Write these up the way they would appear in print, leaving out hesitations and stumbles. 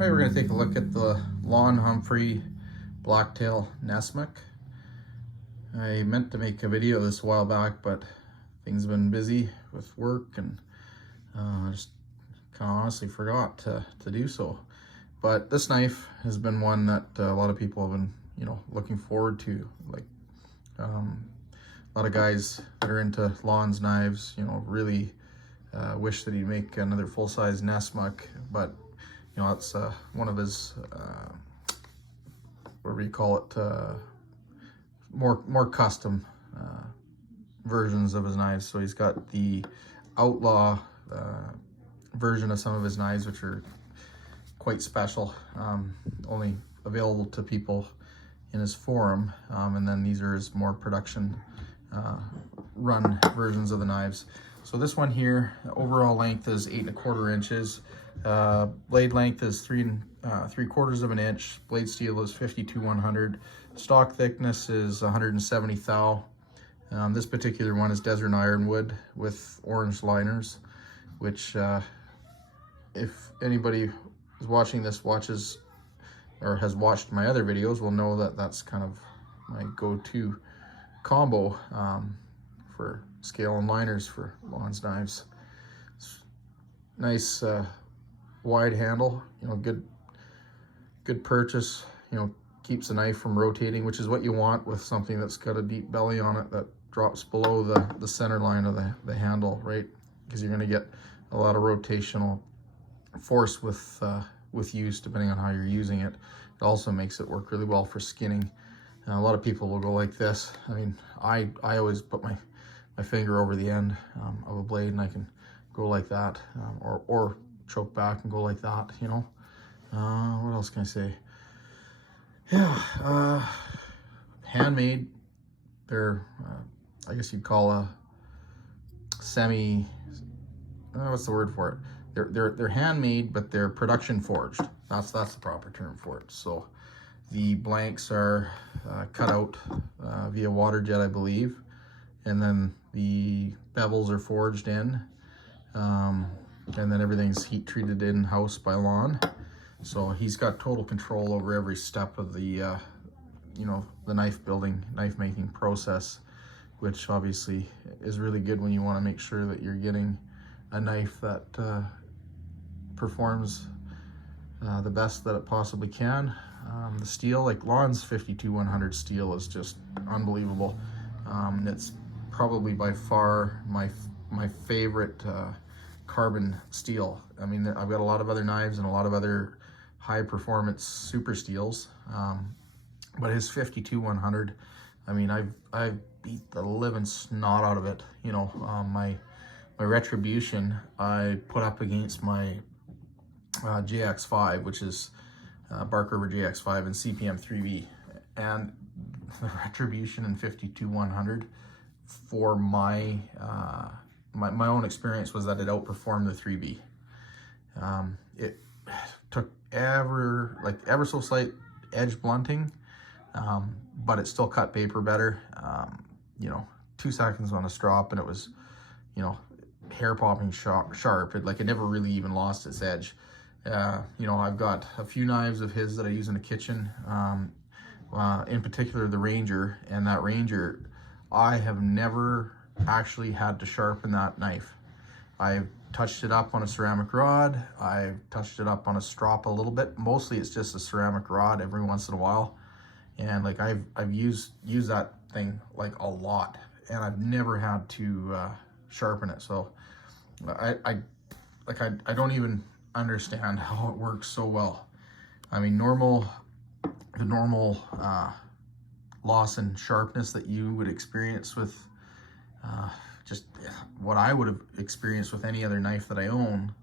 All right, we're going to take a look at the Lon Humphrey Blacktail Nessmuk. I meant to make a video this a while back, but things have been busy with work and I just kind of honestly forgot to do so. But this knife has been one that a lot of people have been, looking forward to. Like a lot of guys that are into Lon's knives, really wish that he'd make another full-size Nessmuk, but it's one of his whatever you call it, more custom versions of his knives. So he's got the outlaw version of some of his knives, which are quite special, only available to people in his forum, and then these are his more production run versions of the knives. So this one here, overall length is 8 1/4 inches. Blade length is 3 3/4 of an inch. Blade steel is 52/100. Stock thickness is 170 thou. This particular one is desert ironwood with orange liners, which if anybody is watching this watches or has watched my other videos will know that that's kind of my go-to combo for scale and liners for Lon's knives. It's nice wide handle, good purchase, keeps the knife from rotating, which is what you want with something that's got a deep belly on it that drops below the center line of the handle, right? Because you're going to get a lot of rotational force with use depending on how you're using it. It also makes it work really well for skinning. A lot of people will go like this. I mean, I always put my finger over the end of a blade and I can go like that, or choke back and go like that, what else can I say? Yeah, handmade. They're I guess you'd call a semi, what's the word for it? They're handmade, but they're production forged. That's the proper term for it. So the blanks are cut out via water jet, I believe, and then the bevels are forged in, and then everything's heat treated in-house by Lon. So he's got total control over every step of the the knife making process, which obviously is really good when you want to make sure that you're getting a knife that performs the best that it possibly can. The steel, like Lon's 52/100 steel, is just unbelievable. It's probably by far my favorite carbon steel. I mean, I've got a lot of other knives and a lot of other high performance super steels, but his 52/100, I mean, I've beat the living snot out of it. My retribution I put up against my JX5, which is Bark River JX5 and CPM 3V, and the retribution in 52/100 for my own experience was that it outperformed the 3V. It took ever so slight edge blunting, but it still cut paper better. 2 seconds on a strop and it was, hair popping sharp. It never really even lost its edge. I've got a few knives of his that I use in the kitchen, in particular the Ranger, and that Ranger, I have never actually had to sharpen that knife. I've touched it up on a ceramic rod, I've touched it up on a strop a little bit. Mostly it's just a ceramic rod every once in a while, and I've used that thing a lot, and I've never had to sharpen it. So I don't even understand how it works so well. I mean, the normal loss in sharpness that you would experience with just what I would have experienced with any other knife that I own,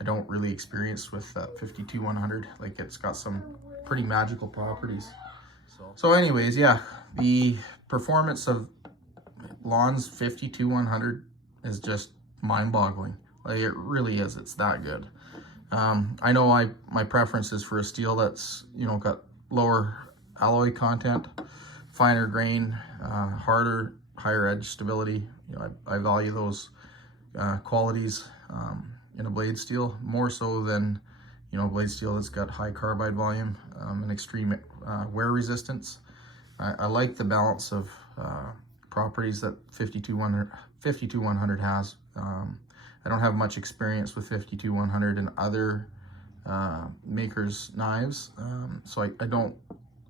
I don't really experience with 52/100. It's got some pretty magical properties. So anyways, yeah, the performance of Lon's 52/100 is just mind-boggling. It really is. It's that good. I know my preference is for a steel that's got lower alloy content, finer grain, harder, higher edge stability. I value those qualities in a blade steel more so than you know, blade steel that's got high carbide volume and extreme wear resistance. I like the balance of properties that 52100 has. I don't have much experience with 52100 and other makers' knives, so I don't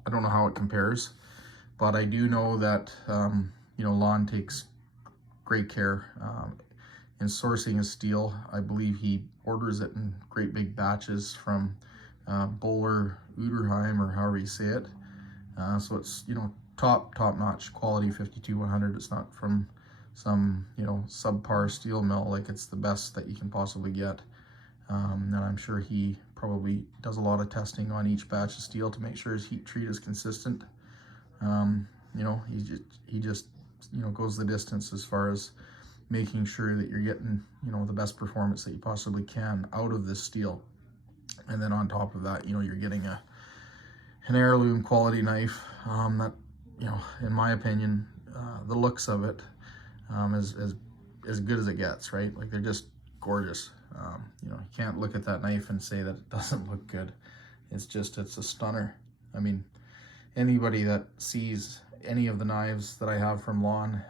know how it compares, but I do know that you know, Lon takes great care in sourcing his steel. I believe he orders it in great big batches from Böhler Uderheim, or however you say it. So it's, you know, top notch quality 52100. It's not from some, you know, subpar steel mill. Like, it's the best that you can possibly get. And I'm sure he probably does a lot of testing on each batch of steel to make sure his heat treat is consistent. You know, he just you know, goes the distance as far as making sure that you're getting, you know, the best performance that you possibly can out of this steel. And then on top of that, you know, you're getting an heirloom quality knife that, you know, in my opinion, the looks of it is as good as it gets, right? Like, they're just gorgeous. You know, you can't look at that knife and say that it doesn't look good. It's a stunner. I mean, anybody that sees any of the knives that I have from Lon,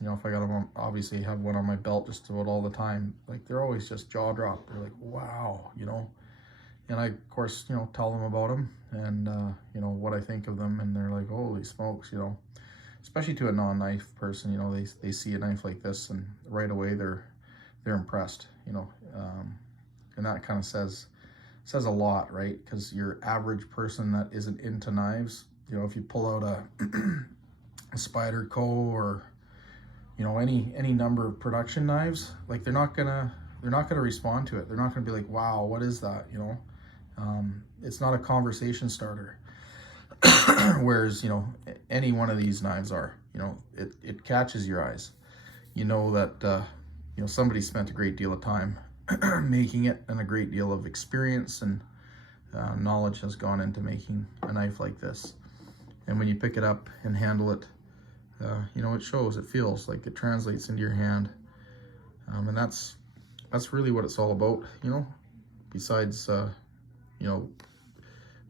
you know, if I got them on, obviously have one on my belt just about all the time, like, they're always just jaw dropped. They're like, wow, you know. And I, of course, you know, tell them about them and, you know, what I think of them, and they're like, holy smokes, you know. Especially to a non-knife person, you know, they see a knife like this and right away they're impressed, you know. And that kind of says a lot, right? Because your average person that isn't into knives, you know, if you pull out a Spyderco or, you know, any number of production knives, like, they're not gonna respond to it. They're not gonna be like, wow, what is that, you know. It's not a conversation starter. Whereas, you know, any one of these knives are, you know, it catches your eyes. You know that you know, somebody spent a great deal of time making it, and a great deal of experience and knowledge has gone into making a knife like this. And when you pick it up and handle it, you know, it shows, it feels like it translates into your hand. And that's really what it's all about, you know, besides, you know,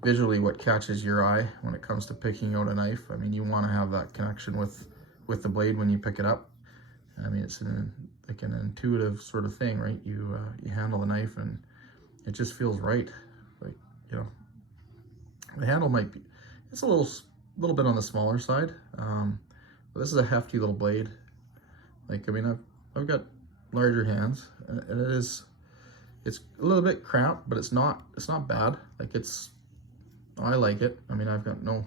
visually what catches your eye when it comes to picking out a knife. I mean, you want to have that connection with the blade when you pick it up. I mean, it's like an intuitive sort of thing, right? You handle the knife and it just feels right. Like, you know, the handle might be, it's a little bit on the smaller side, but this is a hefty little blade. Like, I mean, I've got larger hands, and it's a little bit cramped, but it's not bad. Like, I like it. I mean, I've got no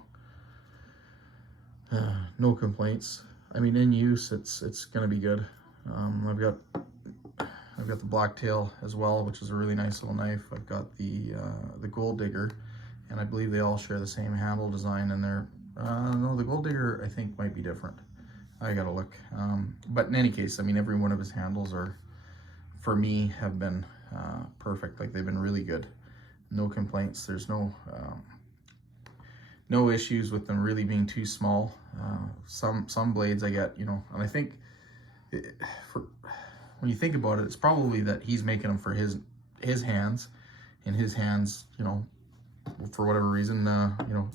complaints. I mean, in use, it's gonna be good. I've got the Blacktail as well, which is a really nice little knife. I've got the Gold Digger, and I believe they all share the same handle design in there. No, the Gold Digger I think might be different. I gotta look. But in any case, I mean, every one of his handles are, for me, have been perfect. Like, they've been really good. No complaints. There's no issues with them really being too small. Some blades I get, you know, and I think when you think about it, it's probably that he's making them for his hands, and his hands, you know, for whatever reason, you know,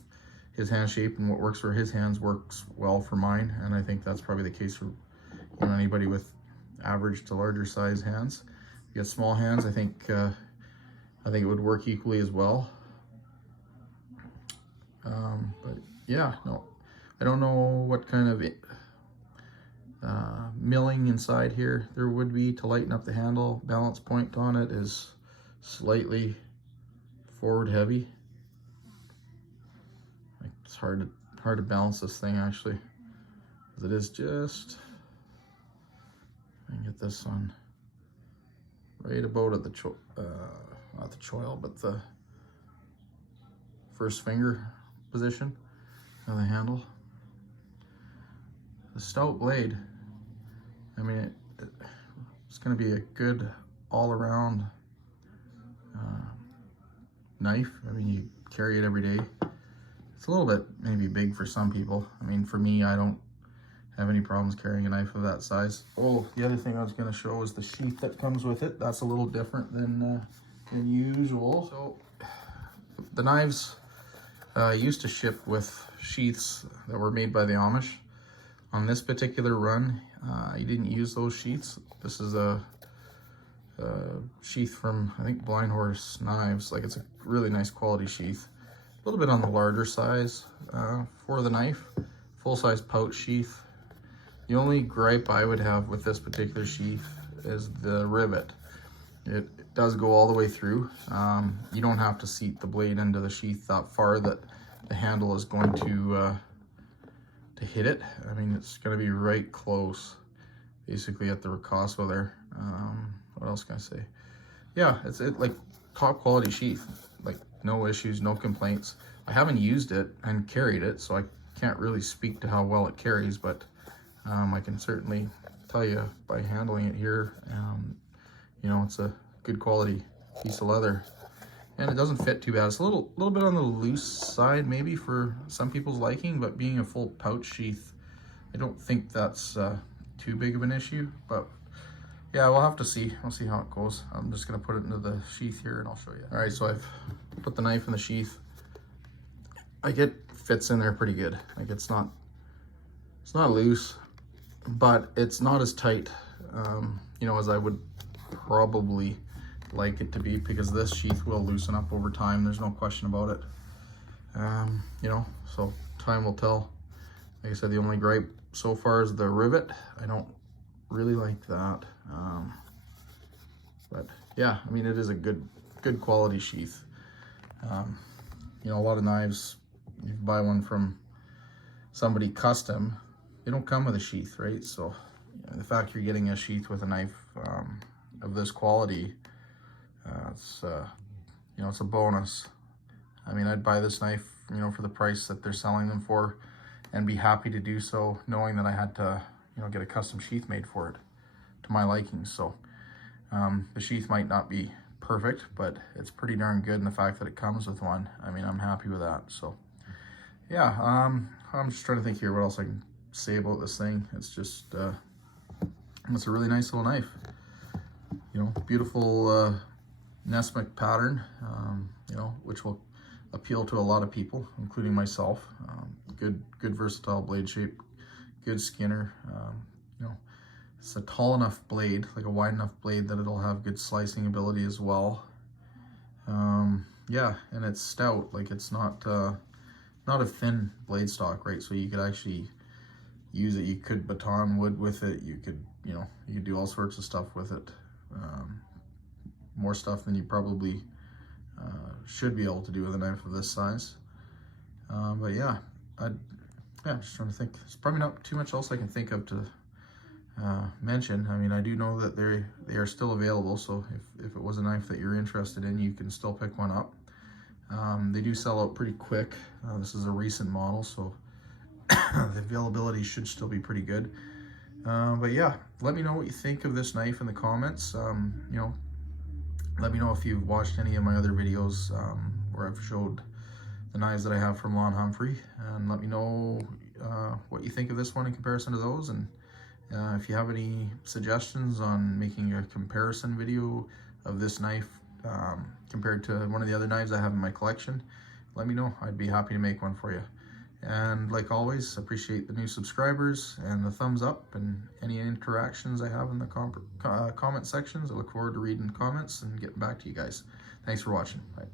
his hand shape and what works for his hands works well for mine. And I think that's probably the case for, you know, anybody with average to larger size hands. If you got small hands, I think it would work equally as well. But yeah, no, I don't know what kind of milling inside here there would be to lighten up the handle. Balance point on it is slightly forward heavy. Like, it's hard to balance this thing, actually, because it is just, I can get this on right about at the not the choil, but the first finger position of the handle. The stout blade, I mean, it's going to be a good all-around knife. I mean, you carry it every day. It's a little bit maybe big for some people. I mean, for me, I don't have any problems carrying a knife of that size. Oh, the other thing I was going to show is the sheath that comes with it. That's a little different than than usual. So the knives used to ship with sheaths that were made by the Amish. On this particular run, I didn't use those sheaths. This is a sheath from, I think, Blind Horse Knives. Like, it's a really nice quality sheath. A little bit on the larger size for the knife. Full-size pouch sheath. The only gripe I would have with this particular sheath is the rivet. It does go all the way through. You don't have to seat the blade into the sheath that far that the handle is going to hit it. I mean, it's going to be right close, basically at the Ricasco there. What else can I say? Yeah, it's like top quality sheath. Like, no issues, no complaints. I haven't used it and carried it, so I can't really speak to how well it carries, but I can certainly tell you by handling it here, you know, it's a good quality piece of leather, and it doesn't fit too bad. It's a little bit on the loose side maybe for some people's liking, but being a full pouch sheath, I don't think that's too big of an issue. But yeah, we'll have to see. I'll see how it goes. I'm just gonna put it into the sheath here and I'll show you. All right, so I've put the knife in the sheath. Like, it fits in there pretty good. Like, it's not loose, but it's not as tight, you know, as I would probably like it to be, because this sheath will loosen up over time. There's no question about it. You know, so time will tell. Like I said, the only gripe so far is the rivet. I don't really like that. But yeah, I mean, it is a good quality sheath. You know, a lot of knives, you buy one from somebody custom, they don't come with a sheath, right? So the fact you're getting a sheath with a knife of this quality, it's you know, it's a bonus. I mean, I'd buy this knife, you know, for the price that they're selling them for, and be happy to do so, knowing that I had to, you know, get a custom sheath made for it to my liking. So the sheath might not be perfect, but it's pretty darn good, and the fact that it comes with one, I mean, I'm happy with that. So yeah, I'm just trying to think here what else I can say about this thing. It's just it's a really nice little knife, you know, beautiful Nessmuk pattern, you know, which will appeal to a lot of people, including myself. Good versatile blade shape, good skinner. You know, it's a tall enough blade, like a wide enough blade, that it'll have good slicing ability as well. Yeah, and it's stout. Like, it's not a thin blade stock, right? So you could actually use it. You could baton wood with it. You could, you know, you could do all sorts of stuff with it. More stuff than you probably should be able to do with a knife of this size. But yeah, I'm just trying to think. There's probably not too much else I can think of to mention. I mean, I do know that they are still available, so if it was a knife that you're interested in, you can still pick one up. They do sell out pretty quick. This is a recent model, so the availability should still be pretty good. But yeah, let me know what you think of this knife in the comments. You know, let me know if you've watched any of my other videos where I've showed the knives that I have from Lon Humphrey, and let me know what you think of this one in comparison to those. And if you have any suggestions on making a comparison video of this knife compared to one of the other knives I have in my collection, let me know. I'd be happy to make one for you. And like always, appreciate the new subscribers and the thumbs up and any interactions I have in the comment sections. I look forward to reading comments and getting back to you guys. Thanks for watching. Bye.